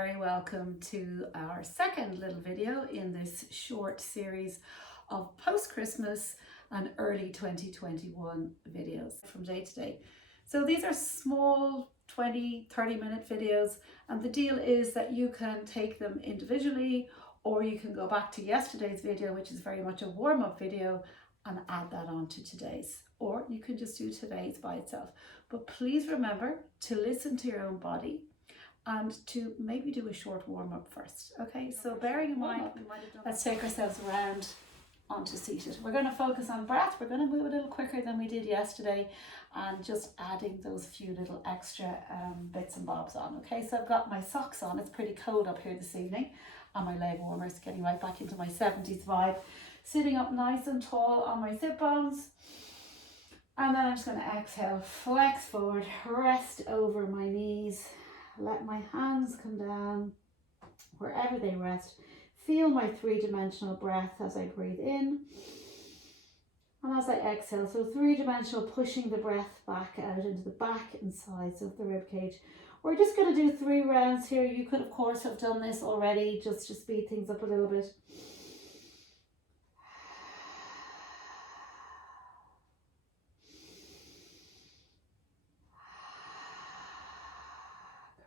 very welcome to our second little video in this short series of post-Christmas and early 2021 videos from day to day. So these are small 20-30 minute videos, and the deal is that you can take them individually, or you can go back to yesterday's video, which is very much a warm-up video, and add that on to today's, or you can just do today's by itself. But please remember to listen to your own body and to maybe do a short warm-up first. Okay, so bearing in mind, let's take ourselves around onto seated. We're going to focus on breath. We're going to move a little quicker than we did yesterday, and just adding those few little extra bits and bobs on. Okay, so I've got my socks on. It's pretty cold up here this evening, and my leg warmers, getting right back into my 70s vibe. Sitting up nice and tall on my sit bones. And then I'm just going to exhale, flex forward, rest over my knees. Let my hands come down wherever they rest. Feel my three-dimensional breath as I breathe in and as I exhale. So three-dimensional, pushing the breath back out into the back and sides of the rib cage. We're just going to do 3 rounds here. You could, of course, have done this already just to speed things up a little bit.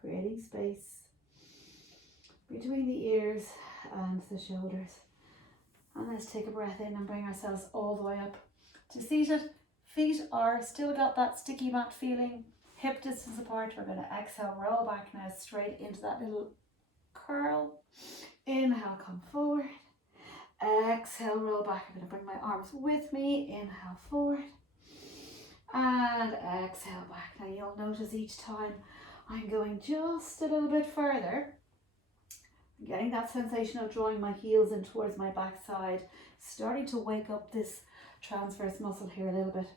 Creating space between the ears and the shoulders. And let's take a breath in and bring ourselves all the way up to seated. Feet are still got that sticky mat feeling, hip distance apart. We're going to exhale, roll back now straight into that little curl. Inhale, come forward. Exhale, roll back. I'm going to bring my arms with me. Inhale, forward. And exhale back. Now you'll notice each time I'm going just a little bit further. I'm getting that sensation of drawing my heels in towards my backside, starting to wake up this transverse muscle here a little bit.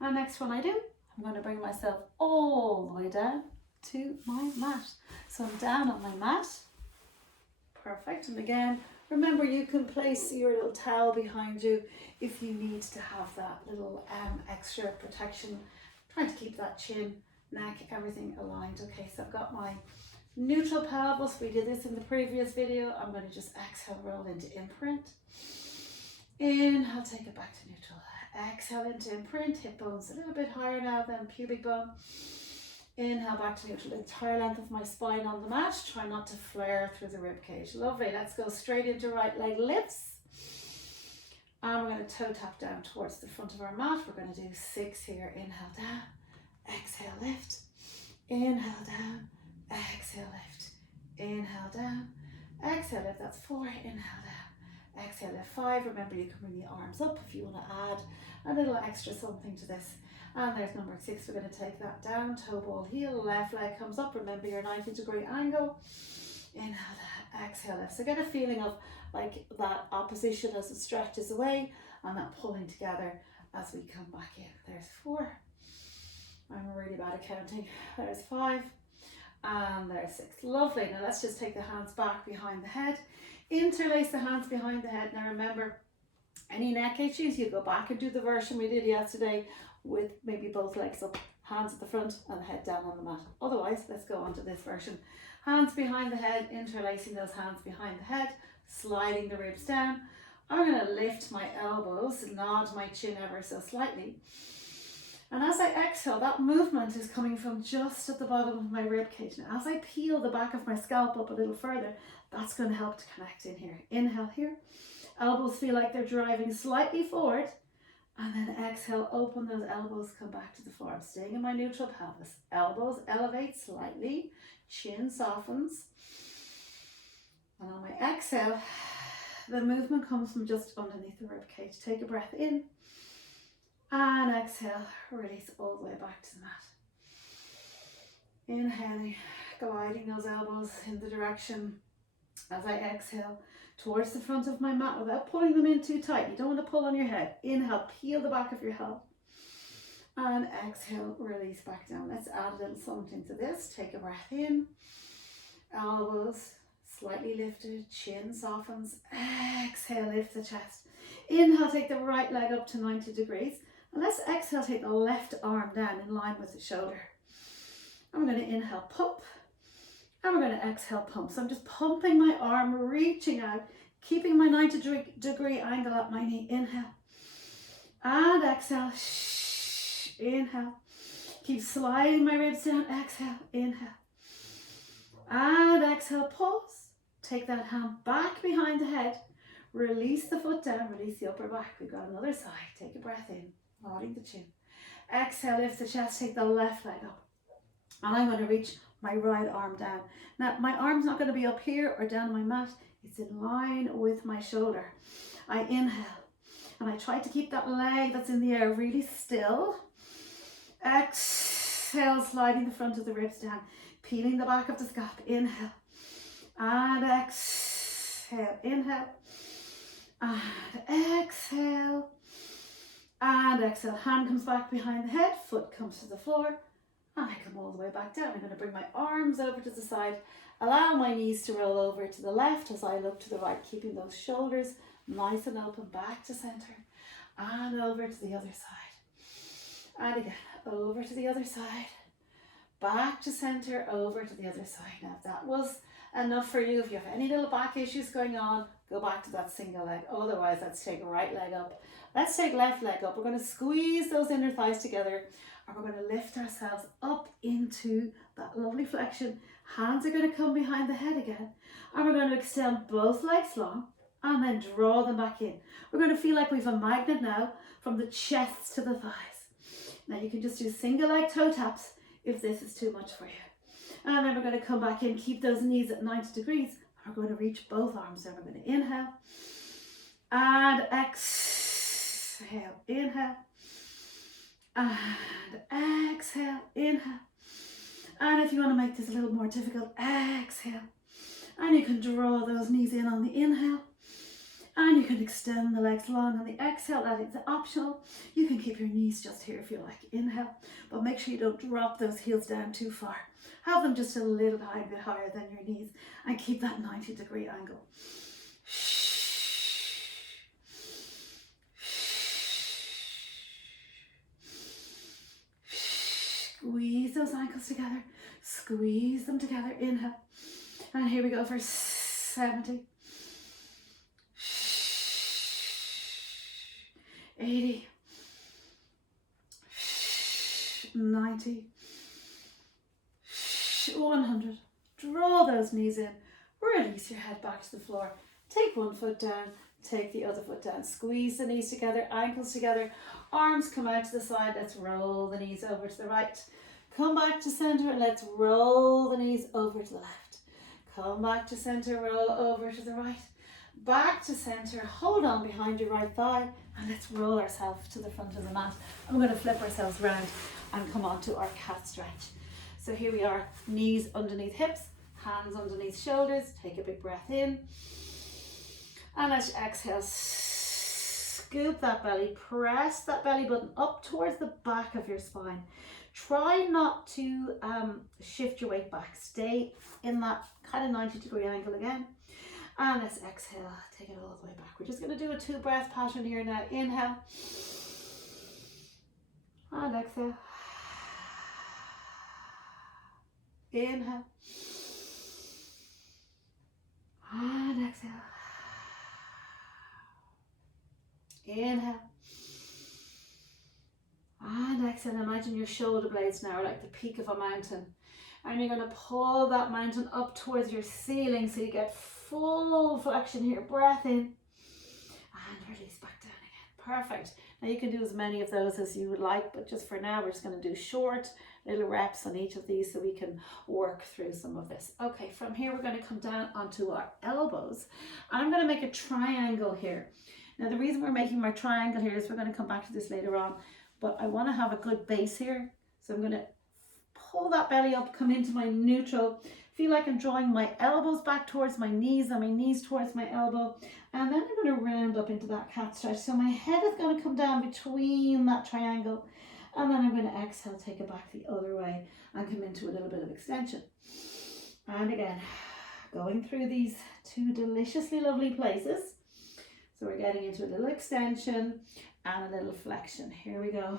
And next one I do, I'm going to bring myself all the way down to my mat. So I'm down on my mat. Perfect. And again, remember you can place your little towel behind you if you need to have that little extra protection. Trying to keep that chin, neck, everything aligned. Okay, so I've got my neutral pelvis. We did this in the previous video. I'm going to just exhale, roll into imprint. Inhale, take it back to neutral. Exhale into imprint. Hip bones a little bit higher now than pubic bone. Inhale, back to neutral. Entire length of my spine on the mat. Try not to flare through the rib cage. Lovely. Let's go straight into right leg lifts. And we're going to toe tap down towards the front of our mat. We're going to do 6 here. Inhale, down. Exhale, lift. Inhale, down. Exhale, lift. Inhale, down. Exhale, lift. That's 4. Inhale, down. Exhale, lift. 5. Remember, you can bring the arms up if you want to add a little extra something to this. And there's number 6. We're going to take that down. Toe ball heel. Left leg comes up. Remember your 90-degree angle. Inhale, down. Exhale, lift. So get a feeling of like that opposition as it stretches away and that pulling together as we come back in. There's 4. I'm really bad at counting. There's 5 and there's 6. Lovely. Now let's just take the hands back behind the head. Interlace the hands behind the head. Now remember, any neck issues, you go back and do the version we did yesterday with maybe both legs up, hands at the front and the head down on the mat. Otherwise, let's go on to this version. Hands behind the head, interlacing those hands behind the head, sliding the ribs down. I'm going to lift my elbows, nod my chin ever so slightly. And as I exhale, that movement is coming from just at the bottom of my rib cage. Now, as I peel the back of my scalp up a little further, that's going to help to connect in here. Inhale here. Elbows feel like they're driving slightly forward. And then exhale, open those elbows, come back to the floor. I'm staying in my neutral pelvis. Elbows elevate slightly. Chin softens. And on my exhale, the movement comes from just underneath the rib cage. Take a breath in. And exhale, release all the way back to the mat. Inhaling, gliding those elbows in the direction as I exhale towards the front of my mat without pulling them in too tight. You don't want to pull on your head. Inhale, peel the back of your head. And exhale, release back down. Let's add a little something to this. Take a breath in. Elbows slightly lifted, chin softens. Exhale, lift the chest. Inhale, take the right leg up to 90 degrees. And let's exhale, take the left arm down in line with the shoulder. I'm going to inhale, pump. And we're going to exhale, pump. So I'm just pumping my arm, reaching out, keeping my 90-degree angle at my knee. Inhale. And exhale. Inhale. Keep sliding my ribs down. Exhale. Inhale. And exhale. Pause. Take that hand back behind the head. Release the foot down. Release the upper back. We've got another side. Take a breath in. Nodding the chin. Exhale. Lift the chest. Take the left leg up. And I'm going to reach my right arm down. Now, my arm's not going to be up here or down my mat. It's in line with my shoulder. I inhale. And I try to keep that leg that's in the air really still. Exhale, sliding the front of the ribs down. Peeling the back of the scalp. Inhale. And exhale. Inhale. And exhale. And exhale. Hand comes back behind the head. Foot comes to the floor. And I come all the way back down. I'm going to bring my arms over to the side. Allow my knees to roll over to the left as I look to the right, keeping those shoulders nice and open, back to center. And over to the other side. And again, over to the other side. Back to center, over to the other side. Now, if that was enough for you, if you have any little back issues going on, go back to that single leg. Otherwise, let's take right leg up. Let's take left leg up. We're going to squeeze those inner thighs together. And we're going to lift ourselves up into that lovely flexion. Hands are going to come behind the head again. And we're going to extend both legs long and then draw them back in. We're going to feel like we have a magnet now from the chest to the thighs. Now you can just do single leg toe taps if this is too much for you. And then we're going to come back in, keep those knees at 90 degrees. And we're going to reach both arms. Then we're going to inhale and exhale. Inhale. And exhale, inhale. And if you want to make this a little more difficult, exhale. And you can draw those knees in on the inhale. And you can extend the legs long on the exhale. That is optional. You can keep your knees just here if you like. Inhale. But make sure you don't drop those heels down too far. Have them just a little bit higher than your knees. And keep that 90-degree angle. Squeeze those ankles together. Squeeze them together. Inhale. And here we go for 70. 80. 90. 100. Draw those knees in. Release your head back to the floor. Take one foot down. Take the other foot down. Squeeze the knees together. Ankles together. Arms come out to the side. Let's roll the knees over to the right. Come back to center and let's roll the knees over to the left. Come back to center, roll over to the right. Back to center, hold on behind your right thigh and let's roll ourselves to the front of the mat. And we're going to flip ourselves around and come on to our cat stretch. So here we are, knees underneath hips, hands underneath shoulders. Take a big breath in. And let's exhale. Scoop that belly, press that belly button up towards the back of your spine. Try not to shift your weight back. Stay in that kind of 90-degree angle again. And let's exhale. Take it all the way back. We're just going to do a 2-breath pattern here now. Inhale. And exhale. Inhale. And exhale. Inhale. And exhale. Imagine your shoulder blades now are like the peak of a mountain. And you're going to pull that mountain up towards your ceiling so you get full flexion here. Breath in. And release back down again. Perfect. Now you can do as many of those as you would like, but just for now we're just going to do short little reps on each of these so we can work through some of this. Okay, from here we're going to come down onto our elbows. I'm going to make a triangle here. Now the reason we're making my triangle here is we're going to come back to this later on, but I want to have a good base here. So I'm going to pull that belly up, come into my neutral. Feel like I'm drawing my elbows back towards my knees and my knees towards my elbow. And then I'm going to round up into that cat stretch. So my head is going to come down between that triangle. And then I'm going to exhale, take it back the other way and come into a little bit of extension. And again, going through these two deliciously lovely places. So we're getting into a little extension and a little flexion. Here we go.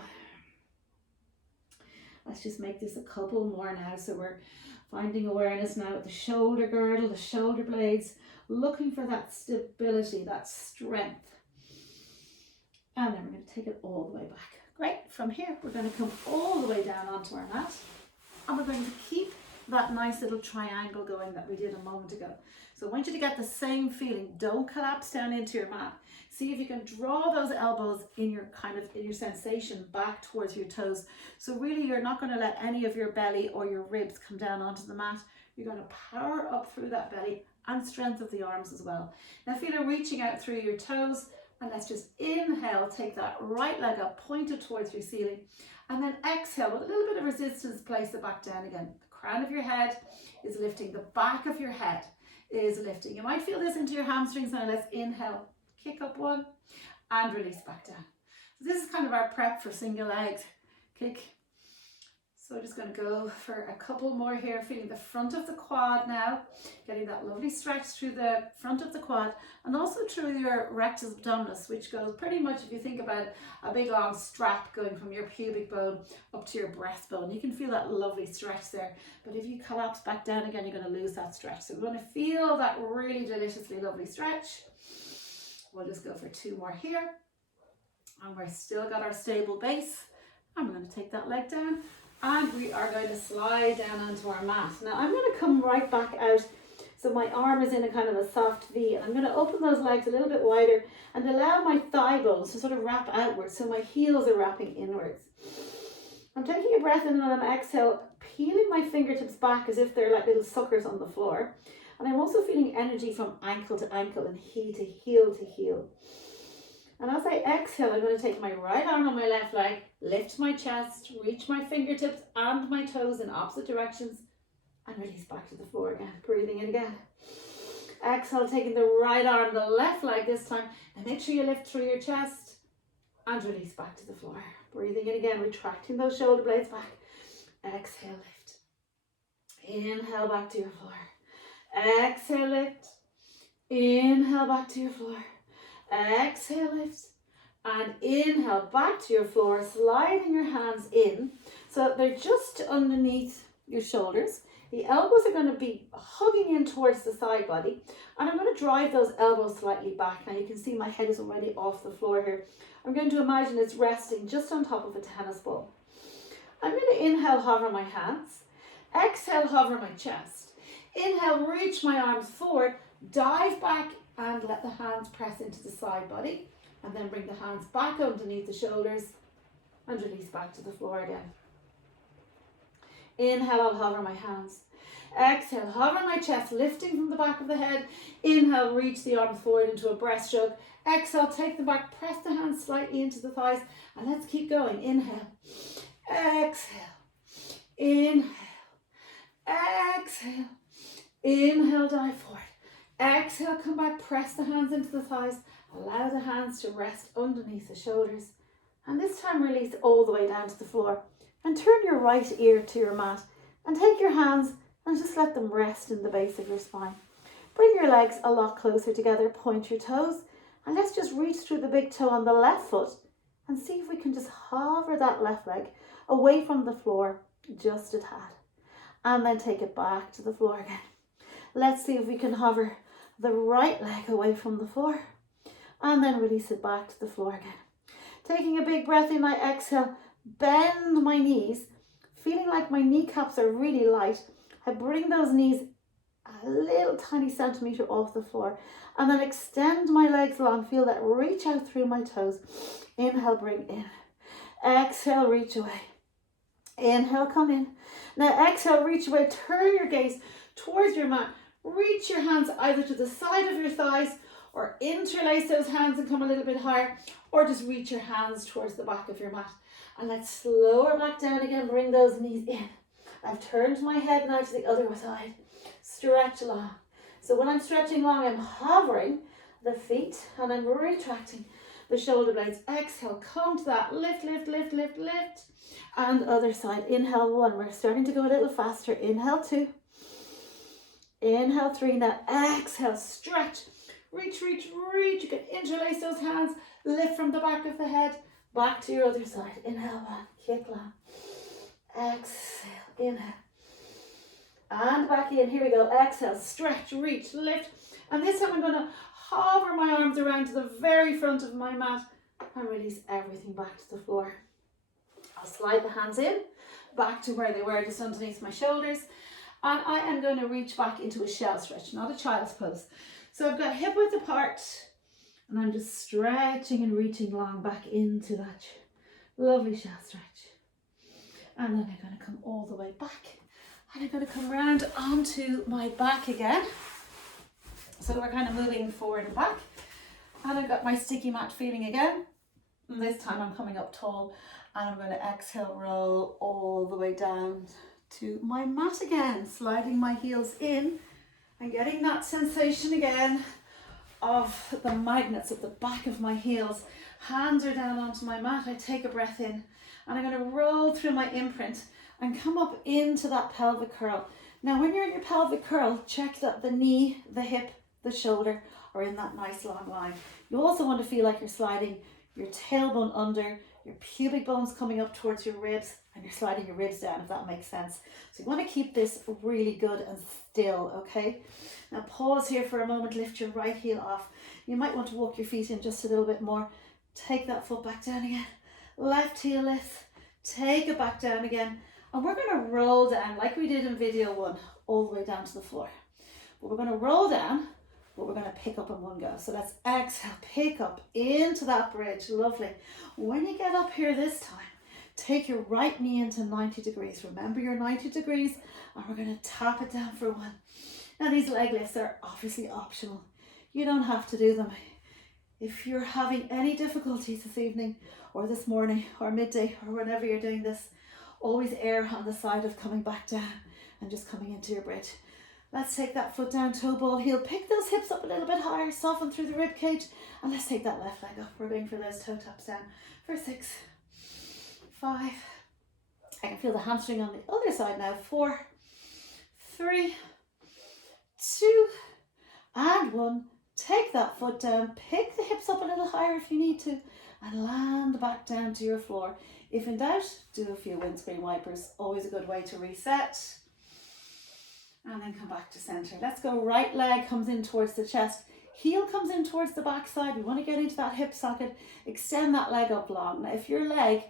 Let's just make this a couple more now. So we're finding awareness now at the shoulder girdle, the shoulder blades, looking for that stability, that strength. And then we're going to take it all the way back. Great. From here, we're going to come all the way down onto our mat. And we're going to keep that nice little triangle going that we did a moment ago. So I want you to get the same feeling. Don't collapse down into your mat. See if you can draw those elbows in your sensation back towards your toes. So really you're not going to let any of your belly or your ribs come down onto the mat. You're going to power up through that belly and strength of the arms as well. Now feel it reaching out through your toes, and let's just inhale, take that right leg up, point it towards your ceiling, and then exhale with a little bit of resistance, place it back down again. The crown of your head is lifting, the back of your head is lifting. You might feel this into your hamstrings now. Let's inhale, kick up one, and release back down. So this is kind of our prep for single legs kick. So I'm just going to go for a couple more here, feeling the front of the quad now, getting that lovely stretch through the front of the quad and also through your rectus abdominis, which goes pretty much, if you think about a big long strap going from your pubic bone up to your breastbone. You can feel that lovely stretch there, but if you collapse back down again, you're going to lose that stretch. So we're going to feel that really deliciously lovely stretch. We'll just go for two more here, and we're still got our stable base, and we're going to take that leg down. And we are going to slide down onto our mat. Now I'm going to come right back out. So my arm is in a kind of a soft V. And I'm going to open those legs a little bit wider and allow my thigh bones to sort of wrap outwards. So my heels are wrapping inwards. I'm taking a breath in on an exhale, peeling my fingertips back as if they're like little suckers on the floor. And I'm also feeling energy from ankle to ankle and heel to heel to heel. And as I exhale, I'm going to take my right arm on my left leg, lift my chest, reach my fingertips and my toes in opposite directions, and release back to the floor again. Breathing in again. Exhale, taking the right arm, the left leg this time, and make sure you lift through your chest and release back to the floor. Breathing in again, retracting those shoulder blades back. Exhale, lift. Inhale, back to your floor. Exhale, lift. Inhale, back to your floor. Exhale, lift, and inhale back to your floor, sliding your hands in so that they're just underneath your shoulders. The elbows are going to be hugging in towards the side body, and I'm going to drive those elbows slightly back. Now you can see my head is already off the floor here. I'm going to imagine it's resting just on top of a tennis ball. I'm going to inhale, hover my hands. Exhale, hover my chest. Inhale, reach my arms forward, dive back, and let the hands press into the side body, and then bring the hands back underneath the shoulders and release back to the floor again. Inhale, I'll hover my hands. Exhale, hover my chest, lifting from the back of the head. Inhale, reach the arms forward into a breaststroke. Exhale, take them back, press the hands slightly into the thighs, and let's keep going. Inhale, exhale, inhale, exhale, inhale, dive forward. Exhale, come back, press the hands into the thighs, allow the hands to rest underneath the shoulders, and this time release all the way down to the floor, and turn your right ear to your mat, and take your hands and just let them rest in the base of your spine. Bring your legs a lot closer together, point your toes, and let's just reach through the big toe on the left foot, and see if we can just hover that left leg away from the floor just a tad, and then take it back to the floor again. Let's see if we can hover the right leg away from the floor and then release it back to the floor again. Taking a big breath in, I exhale, bend my knees, feeling like my kneecaps are really light. I bring those knees a little tiny centimetre off the floor and then extend my legs long, feel that reach out through my toes. Inhale, bring in. Exhale, reach away. Inhale, come in. Now exhale, reach away, turn your gaze towards your mat. Reach your hands either to the side of your thighs or interlace those hands and come a little bit higher, or just reach your hands towards the back of your mat. And let's lower back down again, bring those knees in. I've turned my head now to the other side. Stretch long. So when I'm stretching long, I'm hovering the feet and I'm retracting the shoulder blades. Exhale, come to that, lift, lift, lift, lift, lift. And other side, inhale 1, we're starting to go a little faster. Inhale 2. Inhale 3, now exhale, stretch, reach, reach, reach. You can interlace those hands, lift from the back of the head, back to your other side. Inhale 1, kick long. exhale, inhale. And back in, here we go, exhale, stretch, reach, lift. And this time I'm gonna hover my arms around to the very front of my mat and release everything back to the floor. I'll slide the hands in, back to where they were, just underneath my shoulders. And I am going to reach back into a shell stretch, not a child's pose. So I've got hip width apart, and I'm just stretching and reaching long back into that lovely shell stretch. And then I'm going to come all the way back, and I'm going to come round onto my back again. So we're kind of moving forward and back. And I've got my sticky mat feeling again. And this time I'm coming up tall, and I'm going to exhale, roll all the way down to my mat again, sliding my heels in and getting that sensation again of the magnets at the back of my heels. Hands are down onto my mat. I take a breath in, and I'm going to roll through my imprint and come up into that pelvic curl. Now when you're in your pelvic curl, check that the knee, the hip, the shoulder are in that nice long line. You also want to feel like you're sliding your tailbone under, your pubic bones coming up towards your ribs, and you're sliding your ribs down, if that makes sense. So you want to keep this really good and still, okay? Now pause here for a moment, lift your right heel off. You might want to walk your feet in just a little bit more. Take that foot back down again. Left heel lift, take it back down again. And we're going to roll down like we did in video 1, all the way down to the floor. But we're going to roll down, but we're going to pick up in one go. So let's exhale, pick up into that bridge. Lovely. When you get up here this time, take your right knee into 90 degrees. Remember your 90 degrees, and we're going to tap it down for 1. Now these leg lifts are obviously optional. You don't have to do them. If you're having any difficulties this evening or this morning or midday or whenever you're doing this, always err on the side of coming back down and just coming into your bridge. Let's take that foot down, toe ball heel, pick those hips up a little bit higher, soften through the rib cage, and let's take that left leg up. We're going for those toe taps down for 6, 5. I can feel the hamstring on the other side now. 4, 3, 2, and 1. Take that foot down, pick the hips up a little higher if you need to, and land back down to your floor. If in doubt, do a few windscreen wipers. Always a good way to reset. And then come back to center. Let's go. Right leg comes in towards the chest. Heel comes in towards the back side. We want to get into that hip socket. Extend that leg up long. Now, if your leg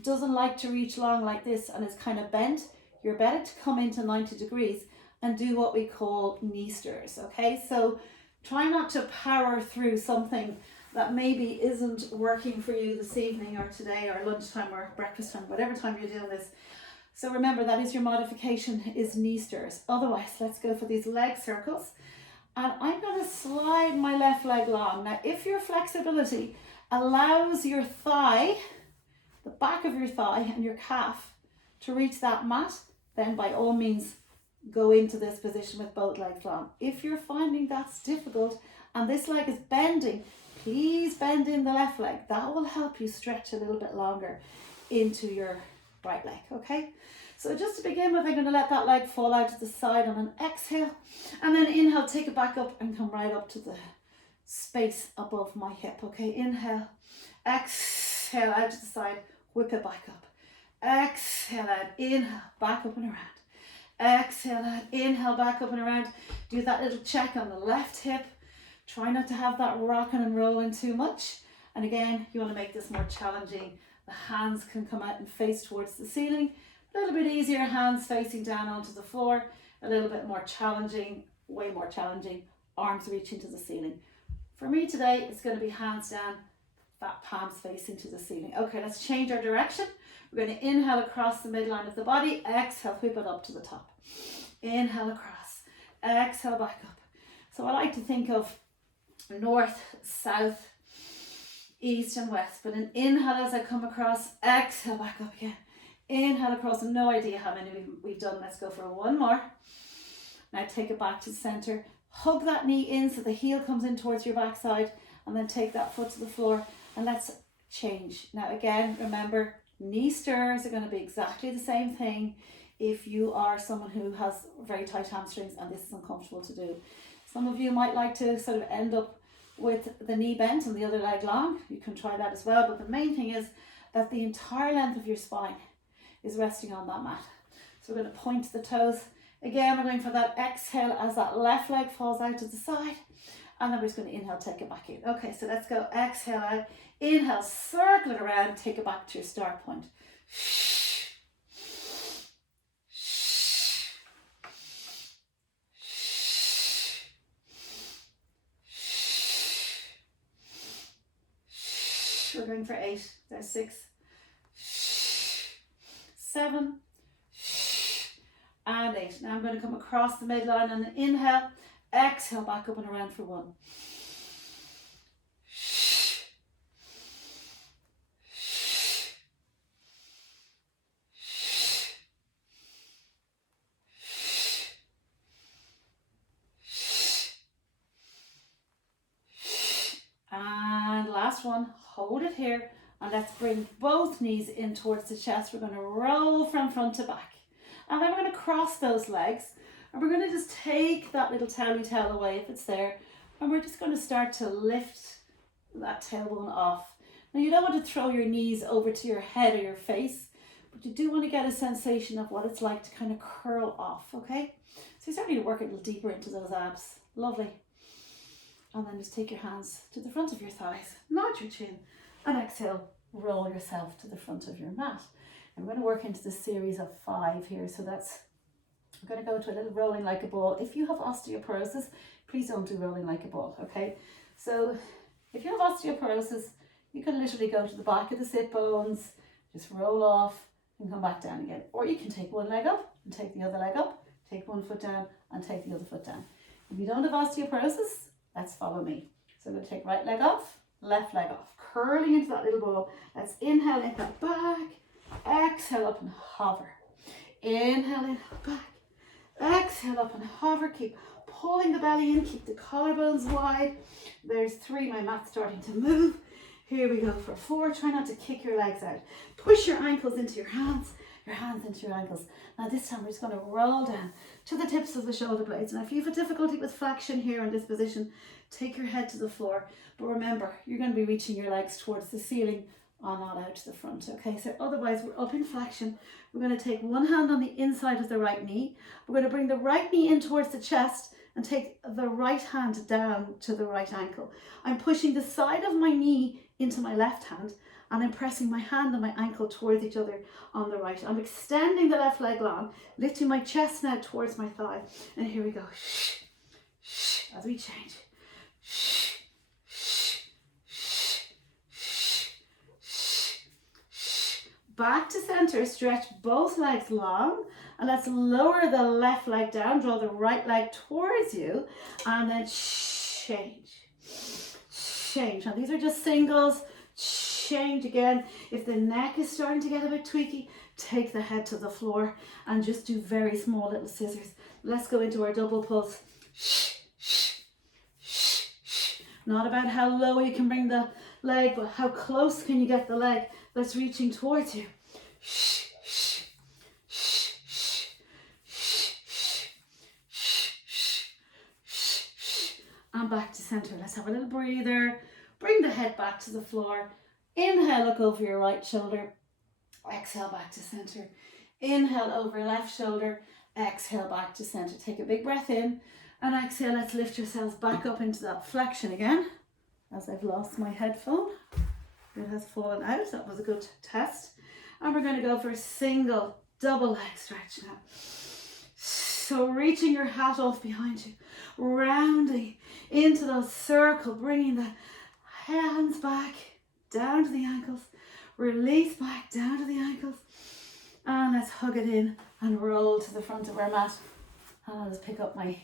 doesn't like to reach long like this and is kind of bent, you're better to come into 90 degrees and do what we call knee stirs. Okay, so try not to power through something that maybe isn't working for you this evening or today or lunchtime or breakfast time, whatever time you're doing this. So remember, that is your modification, is knee stirs. Otherwise, let's go for these leg circles. And I'm going to slide my left leg long. Now, if your flexibility allows your thigh, the back of your thigh and your calf to reach that mat, then by all means, go into this position with both legs long. If you're finding that's difficult and this leg is bending, please bend in the left leg. That will help you stretch a little bit longer into your right leg, okay? So just to begin with, I'm going to let that leg fall out to the side on an exhale, and then inhale, take it back up and come right up to the space above my hip, okay? Inhale, exhale out to the side, whip it back up. Exhale out, inhale, back up and around. Exhale out, inhale, back up and around. Do that little check on the left hip. Try not to have that rocking and rolling too much. And again, you want to make this more challenging. The hands can come out and face towards the ceiling. A little bit easier, hands facing down onto the floor. A little bit more challenging, way more challenging, arms reaching to the ceiling. For me today, it's going to be hands down, fat palms facing to the ceiling. Okay, let's change our direction. We're going to inhale across the midline of the body. Exhale, whip it up to the top. Inhale across. Exhale back up. So I like to think of north, south, east and west, but an inhale as I come across, exhale back up again. Inhale across, no idea how many we've done. Let's go for 1 more. Now take it back to the center. Hug that knee in so the heel comes in towards your backside, and then take that foot to the floor, and let's change. Now again, remember, knee stirs are going to be exactly the same thing if you are someone who has very tight hamstrings and this is uncomfortable to do. Some of you might like to sort of end up with the knee bent and the other leg long. You can try that as well, but the main thing is that the entire length of your spine is resting on that mat. So we're going to point the toes. Again, we're going for that exhale as that left leg falls out to the side. And then we're just going to inhale, take it back in. Okay, so let's go. Exhale out. Inhale, circle it around, take it back to your start point. We're going for 8. There's 6, 7, and 8. Now I'm going to come across the midline and inhale, exhale back up and around for 1. And last one, hold it here, and let's bring both knees in towards the chest. We're going to roll from front to back, and then we're going to cross those legs, and we're going to just take that little towely tail away if it's there, and we're just going to start to lift that tailbone off. Now you don't want to throw your knees over to your head or your face, but you do want to get a sensation of what it's like to kind of curl off, okay? So you start to work a little deeper into those abs. Lovely. And then just take your hands to the front of your thighs, nod your chin, and exhale, roll yourself to the front of your mat. And we're going to work into the series of 5 here. So we're going to go to a little rolling like a ball. If you have osteoporosis, please don't do rolling like a ball, okay? So if you have osteoporosis, you can literally go to the back of the sit bones, just roll off and come back down again. Or you can take one leg up and take the other leg up, take one foot down and take the other foot down. If you don't have osteoporosis, let's follow me. So I'm going to take right leg off, left leg off, curling into that little ball. Let's inhale, inhale back, exhale up and hover. Inhale, inhale back, exhale up and hover. Keep pulling the belly in, keep the collarbones wide. There's 3, my mat's starting to move. Here we go for 4. Try not to kick your legs out. Push your ankles into your hands into your ankles. Now this time we're just going to roll down to the tips of the shoulder blades. Now if you have a difficulty with flexion here in this position, take your head to the floor. But remember, you're going to be reaching your legs towards the ceiling or not out to the front. Okay, so otherwise we're up in flexion. We're going to take one hand on the inside of the right knee. We're going to bring the right knee in towards the chest and take the right hand down to the right ankle. I'm pushing the side of my knee into my left hand, and I'm pressing my hand and my ankle towards each other on the right. I'm extending the left leg long, lifting my chest now towards my thigh. And here we go. Shh, shh, as we change. Shh, shh, shh, shh, shh, shh. Back to center, stretch both legs long. And let's lower the left leg down, draw the right leg towards you, and then change. Change. Now these are just singles. Change again. If the neck is starting to get a bit tweaky, take the head to the floor and just do very small little scissors. Let's go into our double pulse. Not about how low you can bring the leg, but how close can you get the leg that's reaching towards you. And back to center. Let's have a little breather. Bring the head back to the floor. Inhale, look over your right shoulder. Exhale, back to center. Inhale over left shoulder. Exhale, back to center. Take a big breath in and exhale. Let's lift yourselves back up into that flexion again. As I've lost my headphone, it has fallen out. That was a good test. And we're going to go for a single double leg stretch now. So reaching your hat off behind you, rounding into those circle, bringing the hands back down to the ankles, release back down to the ankles, and let's hug it in and roll to the front of our mat. And I'll just pick up my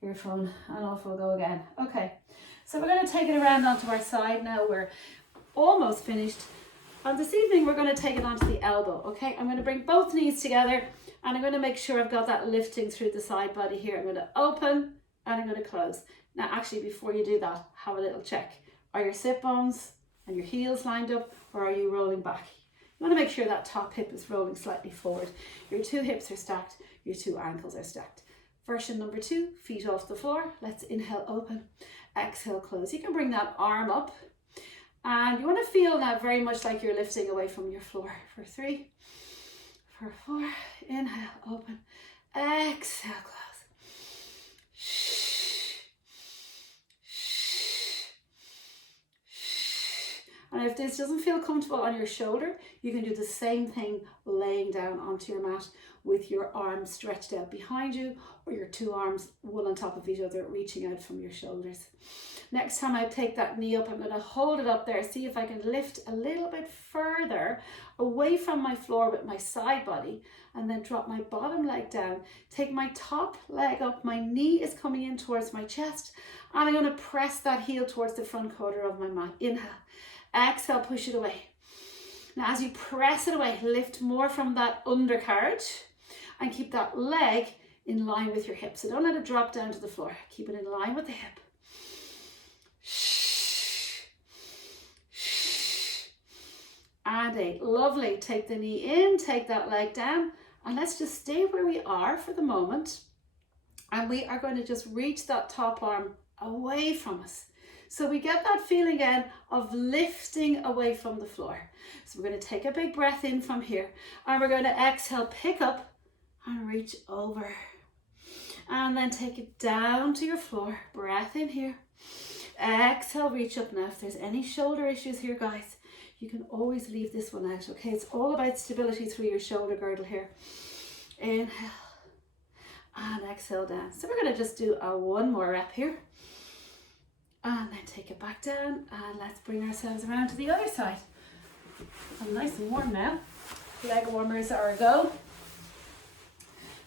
earphone and off we'll go again. Okay, so we're going to take it around onto our side now. We're almost finished. And this evening we're going to take it onto the elbow. Okay, I'm going to bring both knees together and I'm going to make sure I've got that lifting through the side body here. I'm going to open and I'm going to close. Now actually before you do that, have a little check. Are your sit bones and your heels lined up, or are you rolling back? You want to make sure that top hip is rolling slightly forward. Your 2 hips are stacked, your 2 ankles are stacked. Version number 2, feet off the floor. Let's inhale, open, exhale, close. You can bring that arm up and you want to feel now very much like you're lifting away from your floor for 3, for 4. Inhale, open. Exhale, close. And if this doesn't feel comfortable on your shoulder, you can do the same thing laying down onto your mat with your arms stretched out behind you, or your 2 arms one on top of each other reaching out from your shoulders. Next time I take that knee up, I'm going to hold it up there, see if I can lift a little bit further away from my floor with my side body, and then drop my bottom leg down. Take my top leg up, my knee is coming in towards my chest, and I'm going to press that heel towards the front corner of my mat. Inhale. Exhale, push it away. Now as you press it away, lift more from that undercarriage and keep that leg in line with your hip. So don't let it drop down to the floor. Keep it in line with the hip. And 8. Lovely. Take the knee in, take that leg down, and let's just stay where we are for the moment. And we are going to just reach that top arm away from us. So we get that feeling again of lifting away from the floor. So we're going to take a big breath in from here, and we're going to exhale, pick up and reach over. And then take it down to your floor. Breath in here. Exhale, reach up. Now if there's any shoulder issues here, guys, you can always leave this one out, okay? It's all about stability through your shoulder girdle here. Inhale and exhale down. So we're going to just do a 1 more rep here. And then take it back down, and let's bring ourselves around to the other side. I'm nice and warm now. Leg warmers are a go.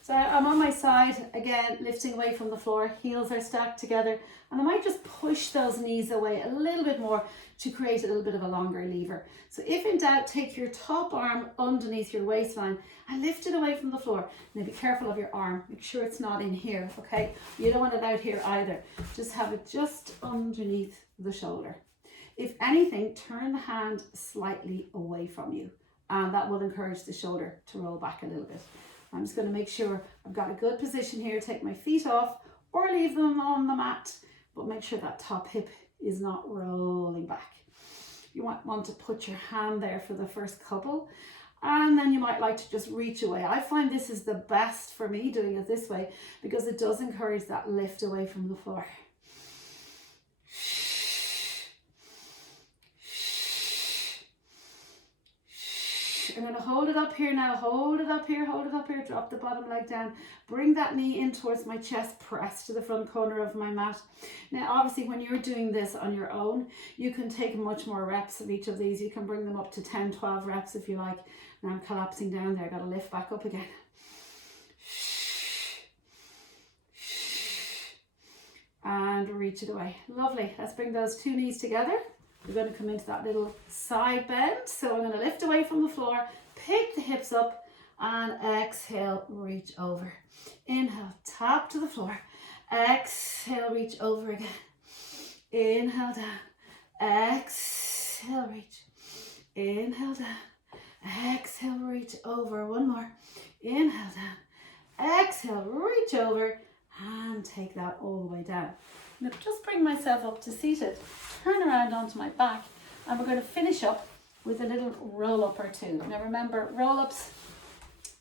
So I'm on my side, again, lifting away from the floor. Heels are stacked together, and I might just push those knees away a little bit more to create a little bit of a longer lever. So if in doubt, take your top arm underneath your waistline and lift it away from the floor. Now be careful of your arm. Make sure it's not in here, okay? You don't want it out here either. Just have it just underneath the shoulder. If anything, turn the hand slightly away from you, and that will encourage the shoulder to roll back a little bit. I'm just going to make sure I've got a good position here. Take my feet off or leave them on the mat, but make sure that top hip is not rolling back. You might want to put your hand there for the first couple, and then you might like to just reach away. I find this is the best for me, doing it this way, because it does encourage that lift away from the floor. I'm going to hold it up here now, hold it up here, hold it up here, drop the bottom leg down, bring that knee in towards my chest, press to the front corner of my mat. Now obviously when you're doing this on your own, you can take much more reps of each of these. You can bring them up to 10, 12 reps if you like. Now I'm collapsing down there, I've got to lift back up again. And reach it away. Lovely. Let's bring those 2 knees together. We're going to come into that little side bend. So I'm going to lift away from the floor, pick the hips up, and exhale, reach over. Inhale, tap to the floor. Exhale, reach over again. Inhale down. Exhale, reach. Inhale down. Exhale, reach over. 1 more. Inhale down. Exhale, reach over, and take that all the way down. Now just bring myself up to seated, turn around onto my back, and we're going to finish up with a little roll up or 2. Now remember, roll ups,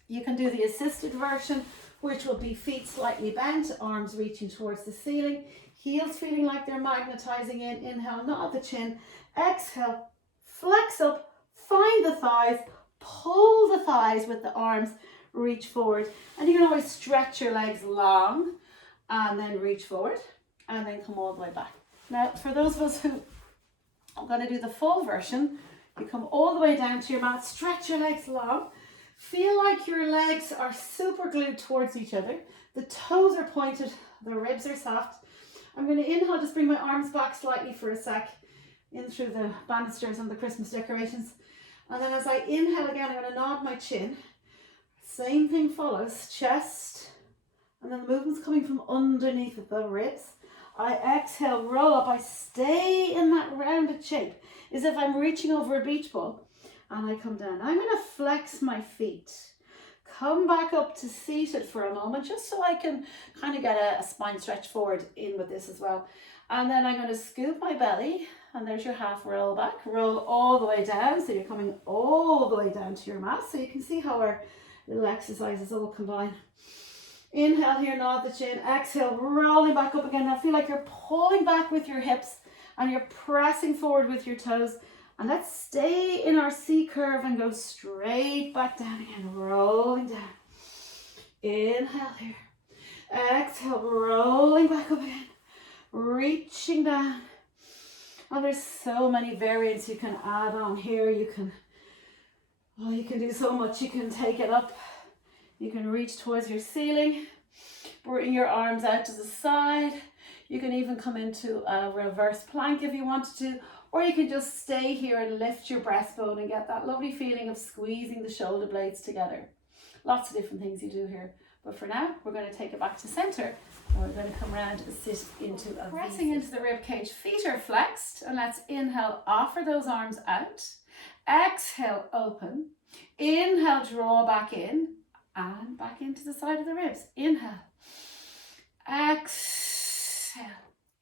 you can do the assisted version, which will be feet slightly bent, arms reaching towards the ceiling, heels feeling like they're magnetizing in. Inhale, nod the chin. Exhale, flex up, find the thighs, pull the thighs with the arms, reach forward. And you can always stretch your legs long and then reach forward. And then come all the way back. Now, for those of us who are going to do the full version, you come all the way down to your mat, stretch your legs long, feel like your legs are super glued towards each other, the toes are pointed, the ribs are soft. I'm going to inhale, just bring my arms back slightly for a sec, in through the banisters and the Christmas decorations. And then as I inhale again, I'm going to nod my chin. Same thing follows, chest, and then the movement's coming from underneath of the ribs. I exhale, roll up, I stay in that rounded shape, as if I'm reaching over a beach ball, and I come down. I'm going to flex my feet, come back up to seated for a moment, just so I can kind of get a spine stretch forward in with this as well. And then I'm going to scoop my belly, and there's your half roll back, roll all the way down, so you're coming all the way down to your mat, so you can see how we're little exercises all combine. Inhale here, nod the chin. Exhale, rolling back up again. Now feel like you're pulling back with your hips and you're pressing forward with your toes. And let's stay in our C curve and go straight back down again, rolling down. Inhale here. Exhale, rolling back up again, reaching down. Oh, there's so many variants you can add on here. You can do so much. You can take it up. You can reach towards your ceiling, bring your arms out to the side. You can even come into a reverse plank if you wanted to, or you can just stay here and lift your breastbone and get that lovely feeling of squeezing the shoulder blades together. Lots of different things you do here. But for now, we're going to take it back to center and we're going to come around and sit into a pressing into the rib cage. Feet are flexed, and let's inhale, offer those arms out. Exhale, open. Inhale, draw back in and back into the side of the ribs. Inhale. Exhale.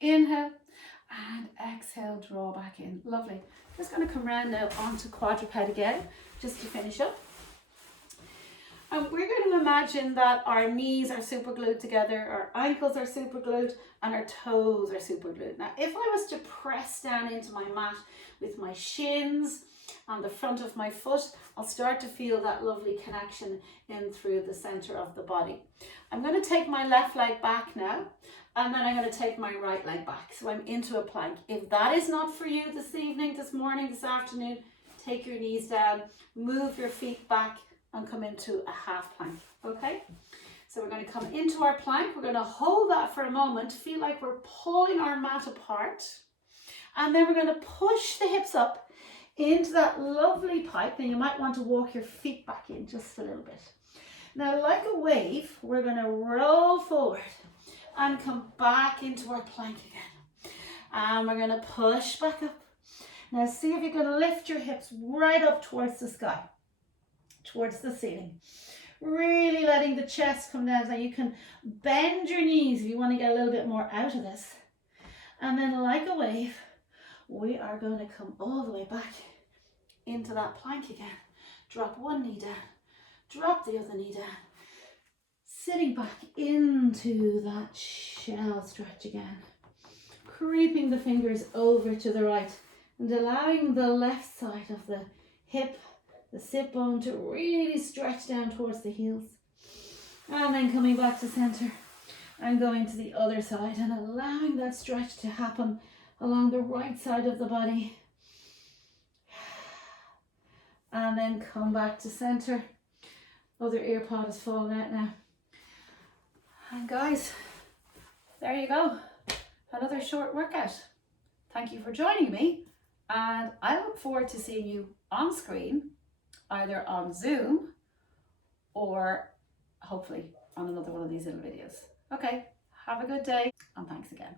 Inhale and exhale, draw back in. Lovely. Just going to come around now onto quadruped again, just to finish up. And we're going to imagine that our knees are super glued together, our ankles are super glued, and our toes are super glued. Now, if I was to press down into my mat with my shins and the front of my foot, I'll start to feel that lovely connection in through the center of the body. I'm going to take my left leg back now, and then I'm going to take my right leg back. So I'm into a plank. If that is not for you this evening, this morning, this afternoon, take your knees down, move your feet back, and come into a half plank, okay? So we're going to come into our plank. We're going to hold that for a moment, feel like we're pulling our mat apart, and then we're going to push the hips up into that lovely pike. Then you might want to walk your feet back in just a little bit. Now, like a wave, we're going to roll forward and come back into our plank again. And we're going to push back up. Now, see if you can lift your hips right up towards the sky, towards the ceiling. Really letting the chest come down. So you can bend your knees if you want to get a little bit more out of this. And then like a wave, we are going to come all the way back into that plank again. Drop one knee down, drop the other knee down. Sitting back into that shell stretch again. Creeping the fingers over to the right and allowing the left side of the hip, the sit bone, to really stretch down towards the heels. And then coming back to center and going to the other side and allowing that stretch to happen along the right side of the body. And then come back to center. Other ear pod is falling out now. And guys, there you go. Another short workout. Thank you for joining me. And I look forward to seeing you on screen, either on Zoom or hopefully on another one of these little videos. Okay, have a good day and thanks again.